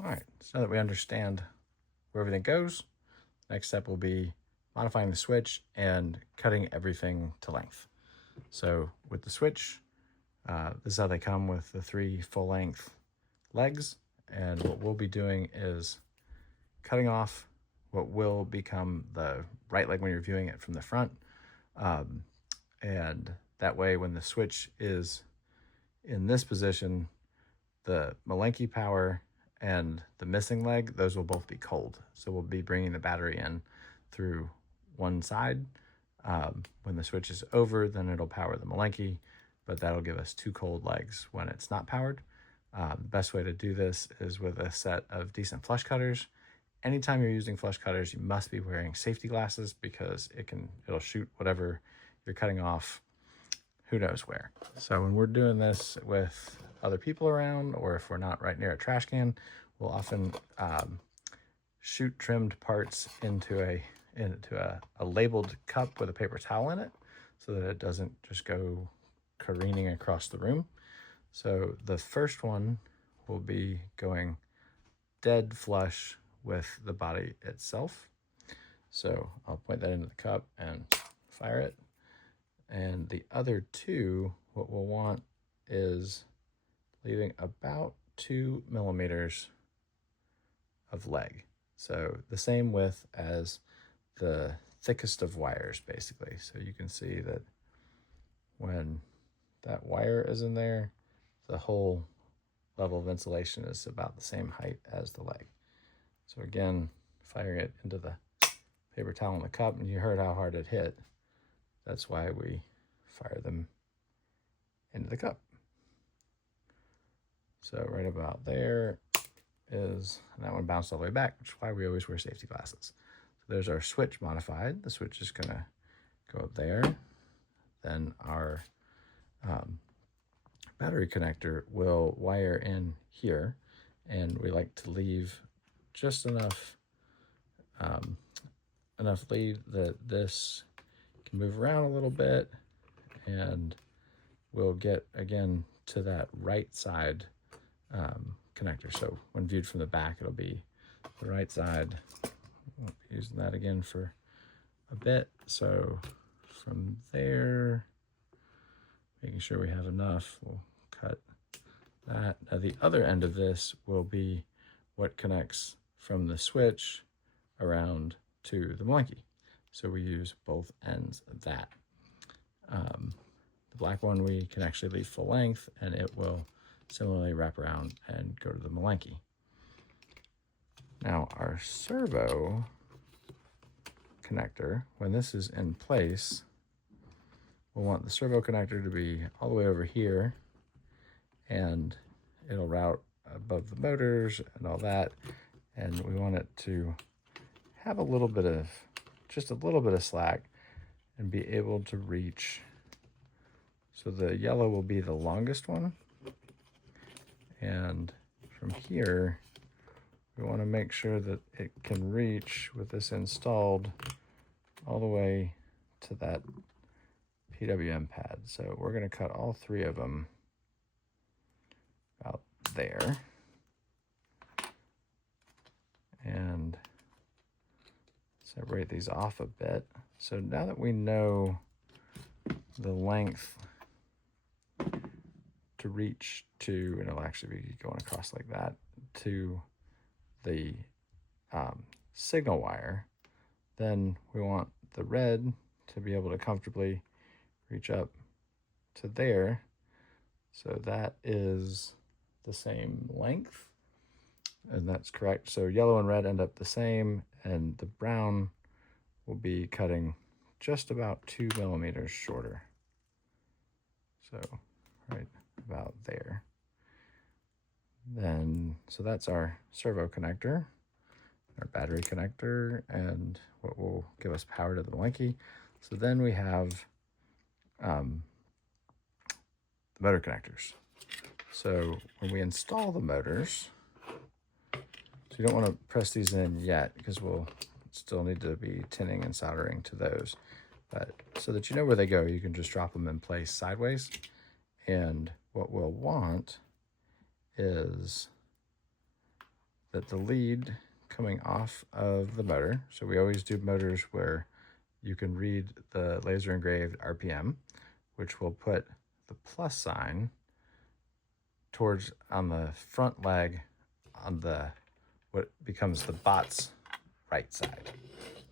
All right, so that we understand where everything goes, next step will be modifying the switch and cutting everything to length. So with the switch, this is how they come with the 3 full-length legs, and what we'll be doing is cutting off what will become the right leg when you're viewing it from the front, and that way when the switch is in this position, the Malenki power and the missing leg, those will both be cold. So we'll be bringing the battery in through one side. When the switch is over, then it'll power the Malenki, but that'll give us 2 cold legs when it's not powered. The best way to do this is with a set of decent flush cutters. Anytime you're using flush cutters, you must be wearing safety glasses because it'll shoot whatever you're cutting off, who knows where. So when we're doing this with other people around, or if we're not right near a trash can, we'll often shoot trimmed parts into a labeled cup with a paper towel in it so that it doesn't just go careening across the room. So the first one will be going dead flush with the body itself. So I'll point that into the cup and fire it. And the other 2, what we'll want is leaving about 2 millimeters of leg. So the same width as the thickest of wires, basically. So you can see that when that wire is in there, the whole level of insulation is about the same height as the leg. So again, firing it into the paper towel in the cup, and you heard how hard it hit. That's why we fire them into the cup. So right about there is, and that one bounced all the way back, which is why we always wear safety glasses. So there's our switch modified. The switch is gonna go up there. Then our battery connector will wire in here, and we like to leave just enough lead that this can move around a little bit, and we'll get again to that right side connector. So when viewed from the back, it'll be the right side. We'll be using that again for a bit. So from there, making sure we have enough, we'll cut that. Now the other end of this will be what connects from the switch around to the Malenki. So we use both ends of that. The black one we can actually leave full length, and it will similarly wrap around and go to the Malenki. Now our servo connector, when this is in place, we'll want the servo connector to be all the way over here, and it'll route above the motors and all that. And we want it to have just a little bit of slack and be able to reach. So the yellow will be the longest one. And from here, we want to make sure that it can reach with this installed all the way to that PWM pad. So we're going to cut all 3 of them out there. And separate these off a bit. So now that we know the length to reach to, and it'll actually be going across like that, to the signal wire, then we want the red to be able to comfortably reach up to there. So that is the same length, and that's correct. So yellow and red end up the same, and the brown will be cutting just about 2 millimeters shorter. So right about there. Then, so that's our servo connector, our battery connector, and what will give us power to the Malenki. So then we have the motor connectors. So when we install the motors, so you don't want to press these in yet because we'll still need to be tinning and soldering to those. But so that you know where they go, you can just drop them in place sideways. And what we'll want is that the lead coming off of the motor, so we always do motors where you can read the laser engraved RPM, which will put the plus sign towards on the front leg on the what becomes the bot's right side.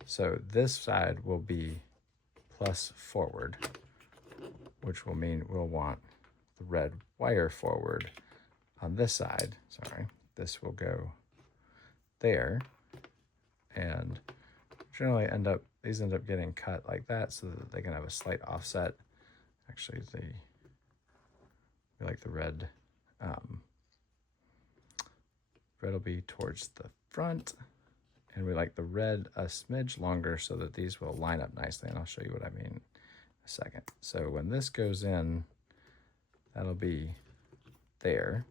So this side will be plus forward, which will mean we'll want the red wire forward. On this side, sorry, this will go there, and generally these end up getting cut like that so that they can have a slight offset. Actually, we like the red. Red will be towards the front, and we like the red a smidge longer so that these will line up nicely, and I'll show you what I mean in a second. So when this goes in, that'll be there,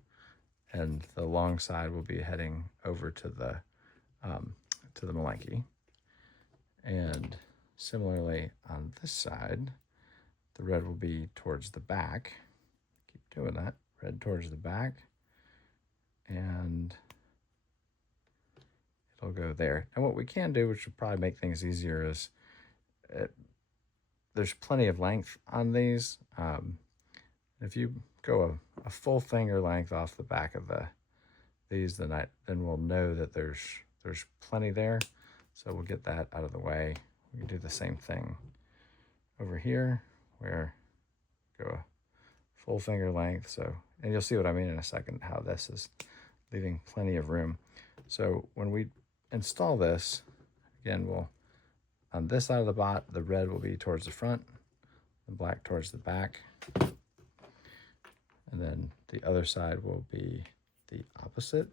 and the long side will be heading over to the Malenki. And similarly on this side, the red will be towards the back. Keep doing that. Red towards the back, and it'll go there. And what we can do, which would probably make things easier, is there's plenty of length on these. If you go a full finger length off the back of these, then we'll know that there's plenty there. So we'll get that out of the way. We can do the same thing over here, where go a full finger length. So, and you'll see what I mean in a second, how this is leaving plenty of room. So when we install this, again, on this side of the bot, the red will be towards the front, the black towards the back. And then the other side will be the opposite,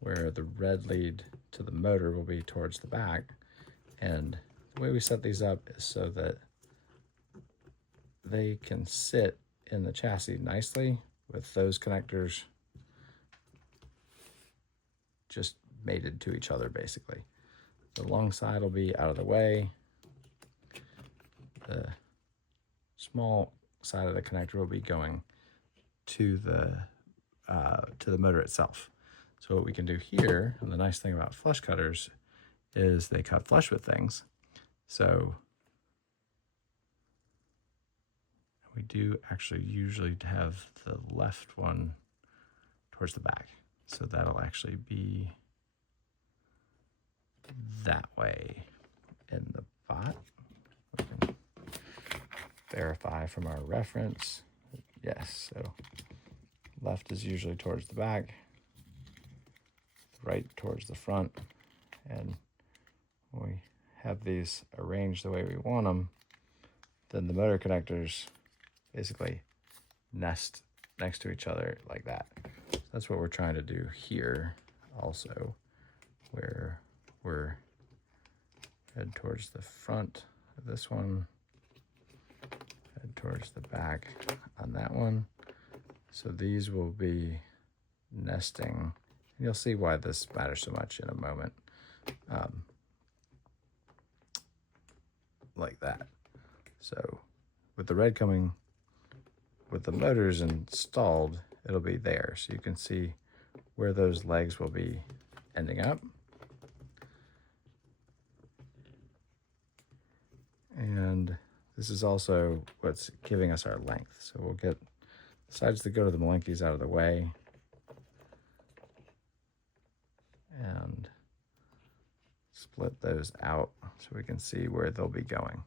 where the red lead to the motor will be towards the back. And the way we set these up is so that they can sit in the chassis nicely with those connectors just mated to each other, basically. The long side will be out of the way. The small side of the connector will be going to the motor itself. So what we can do here, and the nice thing about flush cutters is they cut flush with things. So we do actually usually have the left one towards the back. So that'll actually be that way in the bot. We can verify from our reference. Yes, so left is usually towards the back, right towards the front, and when we have these arranged the way we want them, then the motor connectors basically nest next to each other like that. That's what we're trying to do here also, where we're head towards the front of this one, head towards the back on that one. So these will be nesting, and you'll see why this matters so much in a moment. Like that. So with the red coming, with the motors installed, it'll be there. So you can see where those legs will be ending up. And this is also what's giving us our length. So we'll get the sides that go to the Malenkis out of the way. And split those out so we can see where they'll be going.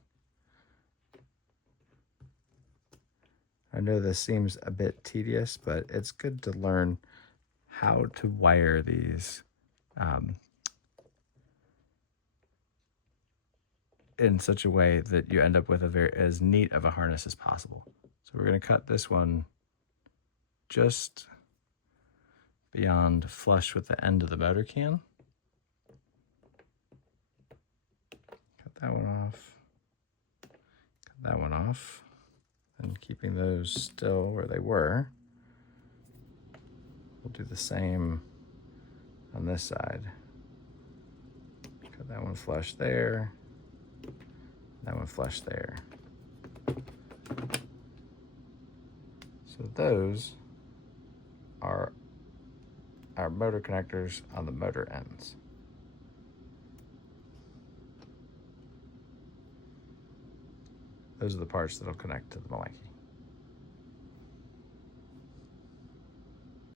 I know this seems a bit tedious, but it's good to learn how to wire these in such a way that you end up with as neat of a harness as possible. So we're going to cut this one just beyond flush with the end of the motor can. Cut that one off. Cut that one off. And keeping those still where they were. We'll do the same on this side. Cut that one flush there. That one flush there. So those are our motor connectors on the motor ends. Those are the parts that'll connect to the Malenki.